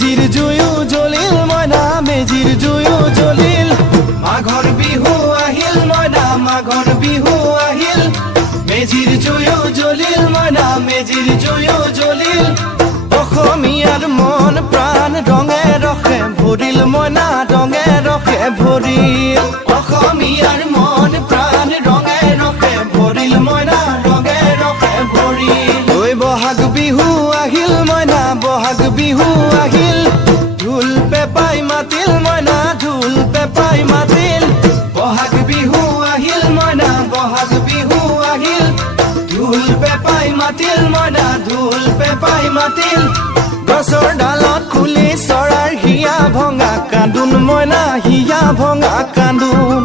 মেজিৰ জুয়ো জ্বলিল মইনা মেজিৰ জুয়ো জ্বলিল মাঘৰ বিহু আহিল মইনা মাঘৰ বিহু আহিল মেজিৰ জুয়ো জ্বলিল মইনা মেজিৰ জুয়ো জ্বলিল অসমীয়াৰ মন প্ৰাণ ৰঙে ৰসে ভৰিল মইনা ৰঙে ৰসে ভৰিল অসমীয়াৰ মন প্ৰাণ ৰঙে ৰসে ভৰিল মইনা ৰঙে ৰসে ভৰিল ঐ বহাগ বিহু আহিল মইনা বহাগ বিহু আহিল ঢোল পেপাই মাতিল মইনা ঢোল পেপাই মাতিল বহাগ বিহু আহিল মইনা বহাগ বিহু আহিল ঢোল পেপাই মাতিল মইনা ঢোল পেপাই মাতিল গছৰ ডালত খুলি চৰাৰ হিয়া ভঙা কান্দোন মইনা হিয়া ভঙা কান্দোন